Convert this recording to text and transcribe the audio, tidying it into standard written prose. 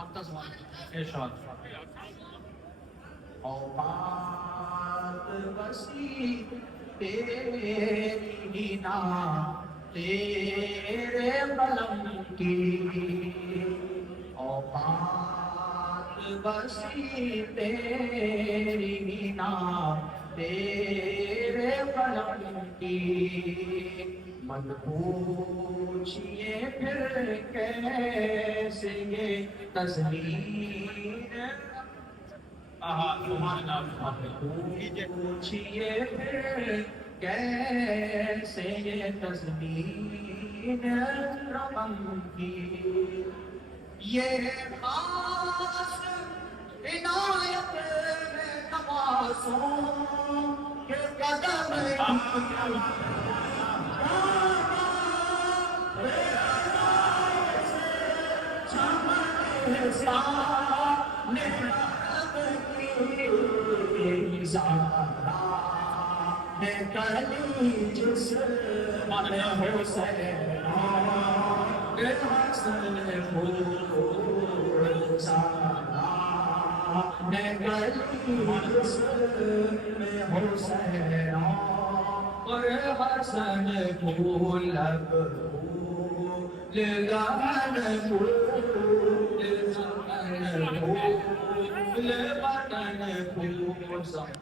ارشاد اوقات وسیع تیری نا تیرے قلم کی اوقات وسیع تیری نا تیرے قلم کی مت پوچھئے پھر کیسے یہ تزمین پوچھئے پھر کیسے یہ تزمین رقم کی یہ خاص عنایت نوازوں کے قدم کلی جسم حسین حسن پھول سارا کلی جسم حسین اور حسن پھول لب لگان پھول بدن پھول